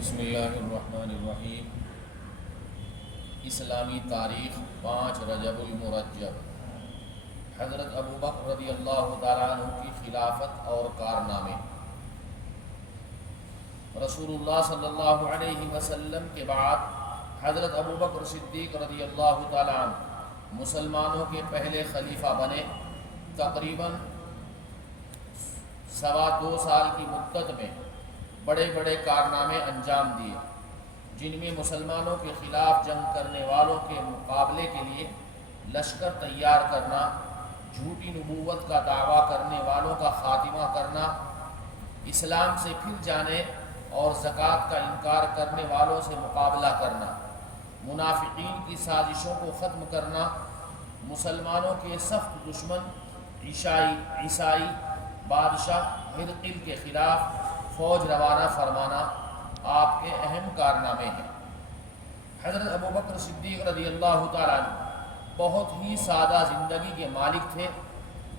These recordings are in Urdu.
بسم اللہ الرحمن الرحیم۔ اسلامی تاریخ 5 رجب المرجب۔ حضرت ابو بکر رضی اللہ تعالیٰ عنہ کی خلافت اور کارنامے۔ رسول اللہ صلی اللہ علیہ وسلم کے بعد حضرت ابو بکر صدیق رضی اللہ تعالیٰ عنہ مسلمانوں کے پہلے خلیفہ بنے۔ تقریباً 2.25 سال کی مدت میں بڑے بڑے کارنامے انجام دیے، جن میں مسلمانوں کے خلاف جنگ کرنے والوں کے مقابلے کے لیے لشکر تیار کرنا، جھوٹی نبوت کا دعویٰ کرنے والوں کا خاتمہ کرنا، اسلام سے پھر جانے اور زکوٰۃ کا انکار کرنے والوں سے مقابلہ کرنا، منافقین کی سازشوں کو ختم کرنا، مسلمانوں کے سخت دشمن عیسائی بادشاہ ہرقل کے خلاف فوج روانہ فرمانا آپ کے اہم کارنامے ہیں۔ حضرت ابو بکر صدیق رضی اللہ تعالیٰ عنہ بہت ہی سادہ زندگی کے مالک تھے،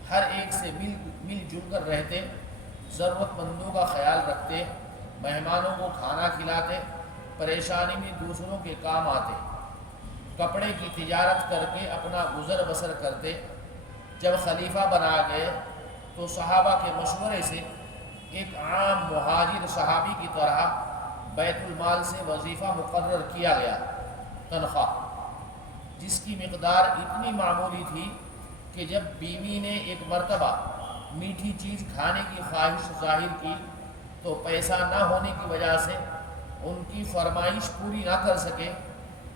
ہر ایک سے مل جل کر رہتے، ضرورت مندوں کا خیال رکھتے، مہمانوں کو کھانا کھلاتے، پریشانی میں دوسروں کے کام آتے، کپڑے کی تجارت کر کے اپنا گزر بسر کرتے۔ جب خلیفہ بنا گئے تو صحابہ کے مشورے سے ایک عام مہاجر صحابی کی طرح بیت المال سے وظیفہ مقرر کیا گیا، تنخواہ، جس کی مقدار اتنی معمولی تھی کہ جب بیوی نے ایک مرتبہ میٹھی چیز کھانے کی خواہش ظاہر کی تو پیسہ نہ ہونے کی وجہ سے ان کی فرمائش پوری نہ کر سکے،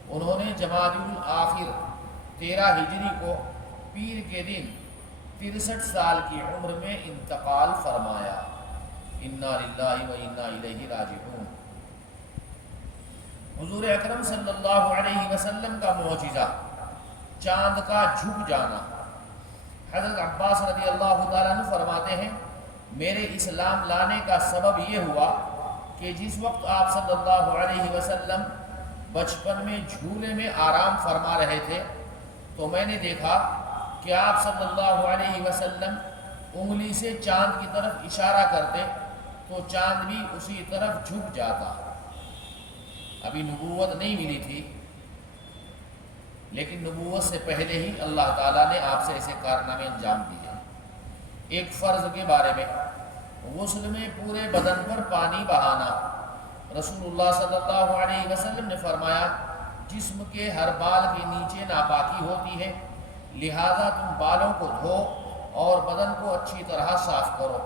انہوں نے جمادی الآخر 13 ہجری کو پیر کے دن 63 سال کی عمر میں انتقال فرمایا۔ انا للہ و انا الیہ راجعون۔ حضور اکرم صلی اللہ علیہ وسلم کا معجزہ، چاند کا جھک جانا۔ حضرت عباس رضی اللہ تعالیٰ عنہ فرماتے ہیں، میرے اسلام لانے کا سبب یہ ہوا کہ جس وقت آپ صلی اللہ علیہ وسلم بچپن میں جھولے میں آرام فرما رہے تھے تو میں نے دیکھا کہ آپ صلی اللہ علیہ وسلم انگلی سے چاند کی طرف اشارہ کرتے تو چاند بھی اسی طرف جھک جاتا۔ ابھی نبوت نہیں ملی تھی، لیکن نبوت سے پہلے ہی اللہ تعالیٰ نے آپ سے ایسے کارنامے انجام دیے۔ ایک فرض کے بارے میں، غسل میں پورے بدن پر پانی بہانا۔ رسول اللہ صلی اللہ علیہ وسلم نے فرمایا، جسم کے ہر بال کے نیچے ناپاکی ہوتی ہے، لہذا تم بالوں کو دھو اور بدن کو اچھی طرح صاف کرو۔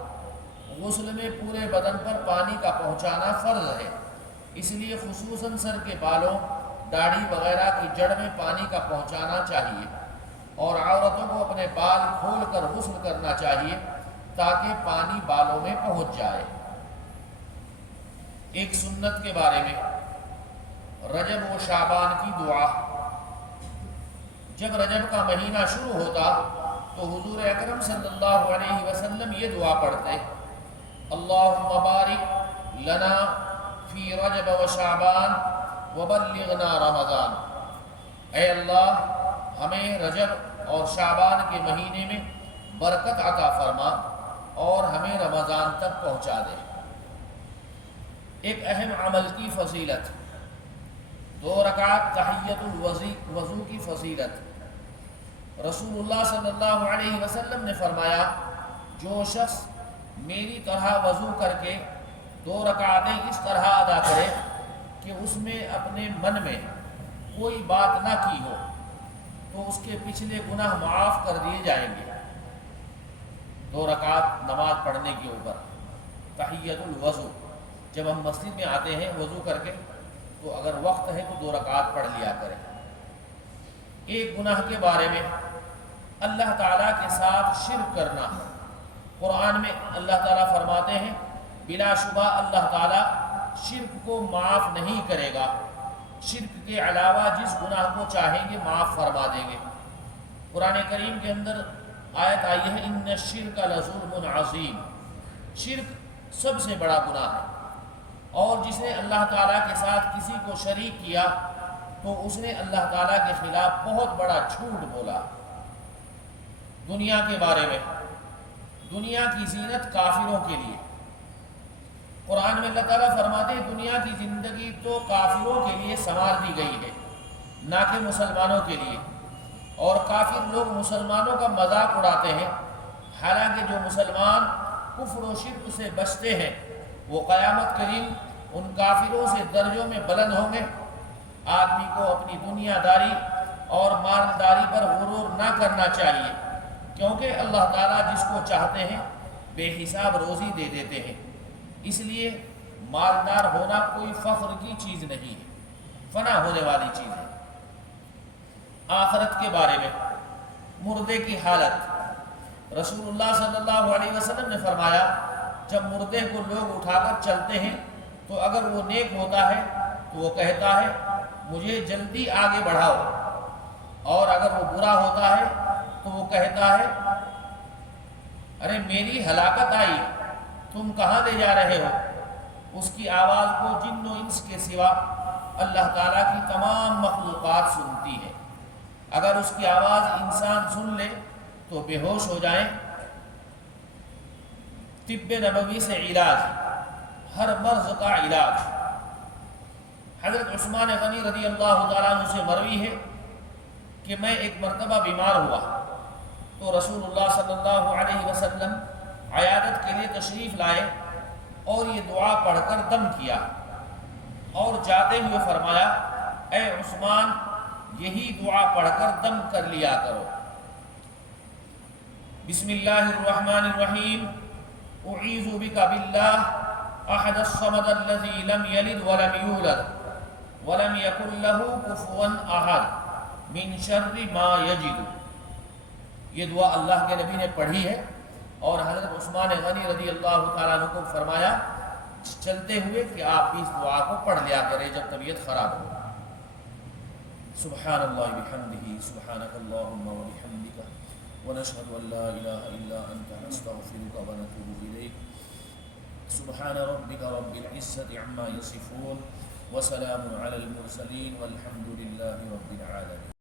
غسل میں پورے بدن پر پانی کا پہنچانا فرض ہے، اس لیے خصوصاً سر کے بالوں، داڑھی وغیرہ کی جڑ میں پانی کا پہنچانا چاہیے، اور عورتوں کو اپنے بال کھول کر غسل کرنا چاہیے تاکہ پانی بالوں میں پہنچ جائے۔ ایک سنت کے بارے میں، رجب و شعبان کی دعا۔ جب رجب کا مہینہ شروع ہوتا تو حضور اکرم صلی اللہ علیہ وسلم یہ دعا پڑھتے، اللہم بارک لنا فی رجب و شعبان وبلغنا رمضان۔ اے اللہ، ہمیں رجب اور شعبان کے مہینے میں برکت عطا فرما اور ہمیں رمضان تک پہنچا دے۔ ایک اہم عمل کی فضیلت، 2 رکعت تحیۃ الوضو کی فضیلت۔ رسول اللہ صلی اللہ علیہ وسلم نے فرمایا، جو شخص میری طرح وضو کر کے 2 رکعتیں اس طرح ادا کرے کہ اس میں اپنے من میں کوئی بات نہ کی ہو تو اس کے پچھلے گناہ معاف کر دیے جائیں گے۔ 2 رکعت نماز پڑھنے کے اوپر تحیۃ الوضو، جب ہم مسجد میں آتے ہیں وضو کر کے تو اگر وقت ہے تو 2 رکعت پڑھ لیا کریں۔ ایک گناہ کے بارے میں، اللہ تعالیٰ کے ساتھ شرک کرنا۔ قرآن میں اللہ تعالیٰ فرماتے ہیں، بلا شبہ اللہ تعالیٰ شرک کو معاف نہیں کرے گا، شرک کے علاوہ جس گناہ کو چاہیں گے معاف فرما دیں گے۔ قرآن کریم کے اندر آیت آئی ہے، ان الشرک لظلم عظیم، شرک سب سے بڑا گناہ ہے، اور جس نے اللہ تعالیٰ کے ساتھ کسی کو شریک کیا تو اس نے اللہ تعالیٰ کے خلاف بہت بڑا جھوٹ بولا۔ دنیا کے بارے میں، دنیا کی زینت کافروں کے لیے۔ قرآن میں اللہ تعالیٰ فرماتے ہیں، دنیا کی زندگی تو کافروں کے لیے سنوار دی گئی ہے، نہ کہ مسلمانوں کے لیے، اور کافر لوگ مسلمانوں کا مذاق اڑاتے ہیں، حالانکہ جو مسلمان کفر و شرک سے بچتے ہیں وہ قیامت کے دن ان کافروں سے درجوں میں بلند ہوں گے۔ آدمی کو اپنی دنیا داری اور مالداری پر غرور نہ کرنا چاہیے، کیونکہ اللہ تعالیٰ جس کو چاہتے ہیں بے حساب روزی دے دیتے ہیں۔ اس لیے مالدار ہونا کوئی فخر کی چیز نہیں ہے، فنا ہونے والی چیز ہے۔ آخرت کے بارے میں، مردے کی حالت، رسول اللہ صلی اللہ علیہ وسلم نے فرمایا جب مردے کو لوگ اٹھا کر چلتے ہیں تو اگر وہ نیک ہوتا ہے تو وہ کہتا ہے مجھے جلدی آگے بڑھاؤ، اور اگر وہ برا ہوتا ہے تو وہ کہتا ہے ارے میری ہلاکت آئی، تم کہاں لے جا رہے ہو؟ اس کی آواز کو جن و انس کے سوا اللہ تعالیٰ کی تمام مخلوقات سنتی ہے۔ اگر اس کی آواز انسان سن لے تو بے ہوش ہو جائیں۔ طب نبوی سے علاج، ہر مرض کا علاج۔ حضرت عثمان غنی رضی اللہ تعالیٰ عنہ سے مروی ہے کہ میں ایک مرتبہ بیمار ہوا تو رسول اللہ صلی اللہ علیہ وسلم عیادت کے لیے تشریف لائے اور یہ دعا پڑھ کر دم کیا، اور جاتے ہوئے فرمایا اے عثمان یہی دعا پڑھ کر دم کر لیا کرو۔ بسم اللہ الرحمن الرحیم، اعوذ بک باللہ احد الصمد الذی لم یلد ولم یولد ولم یکن لہ کفوا احد من شر ما یجد۔ یہ دعا اللہ کے نبی نے پڑھی ہے، اور حضرت عثمان غنی رضی اللہ تعالیٰ عنہ کو فرمایا چلتے ہوئے کہ آپ بھی اس دعا کو پڑھ لیا کریں جب طبیعت خراب ہو۔ سبحان اللہ بحمدہ، سبحانک اللہم وبحمدک، ونشہد ان لا الہ الا انت، نستغفرک ونتوب الیک۔ سبحان ربک رب العزة عما یصفون، وسلام علی المرسلین، والحمد للہ رب العالمین۔